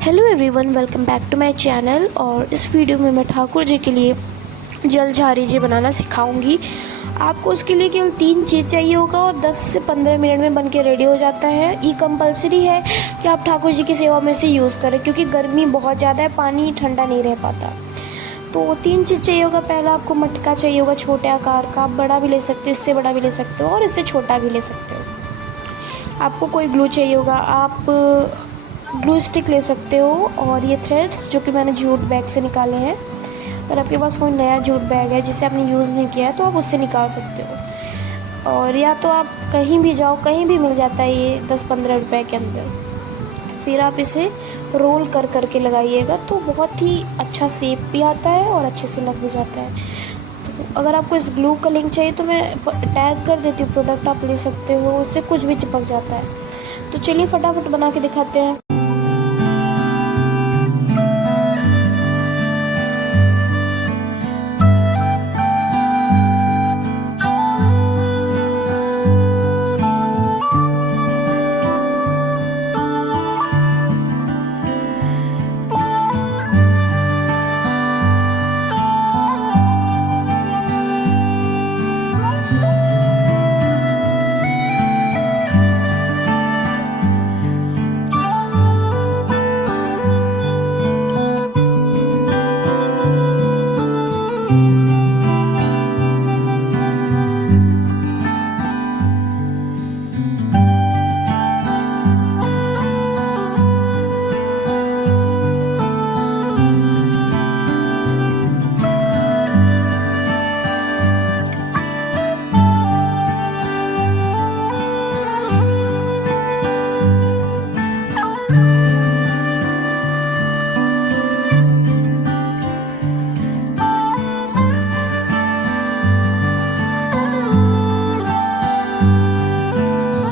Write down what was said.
Hello everyone, welcome back to my channel. और इस video में मैं ठाकुर जी के लिए जल झारी बनाना सिखाऊंगी। आपको उसके लिए केवल 3 चीज़ चाहिए होगा और 10 से 15 मिनट में बन के रेडी हो जाता है। ये कंपलसरी है कि आप ठाकुर जी की सेवा में से यूज़ करें, क्योंकि गर्मी बहुत ज़्यादा है, पानी ठंडा नहीं रह पाता। तो 3 चीज़ चाहिए होगा। पहला आपको मटका चाहिए होगा छोटे आकार का, आप बड़ा भी ले सकते हो, इससे बड़ा भी ले सकते हो और इससे छोटा भी ले सकते हो। आपको कोई ग्लू चाहिए होगा, आप ग्लू स्टिक ले सकते हो। और ये थ्रेड्स जो कि मैंने जूट बैग से निकाले हैं। अगर आपके पास कोई नया जूट बैग है जिसे आपने यूज़ नहीं किया है तो आप उससे निकाल सकते हो। और या तो आप कहीं भी जाओ, कहीं भी मिल जाता है ये 10-15 रुपए के अंदर। फिर आप इसे रोल कर करके लगाइएगा तो बहुत ही अच्छा शेप भी आता है और अच्छे से लग भी जाता है। तो अगर आपको इस ग्लू का लिंक चाहिए तो मैं टैग कर देती हूँ प्रोडक्ट, आप ले सकते हो, उससे कुछ भी चिपक जाता है। तो चलिए फटाफट बना के दिखाते हैं।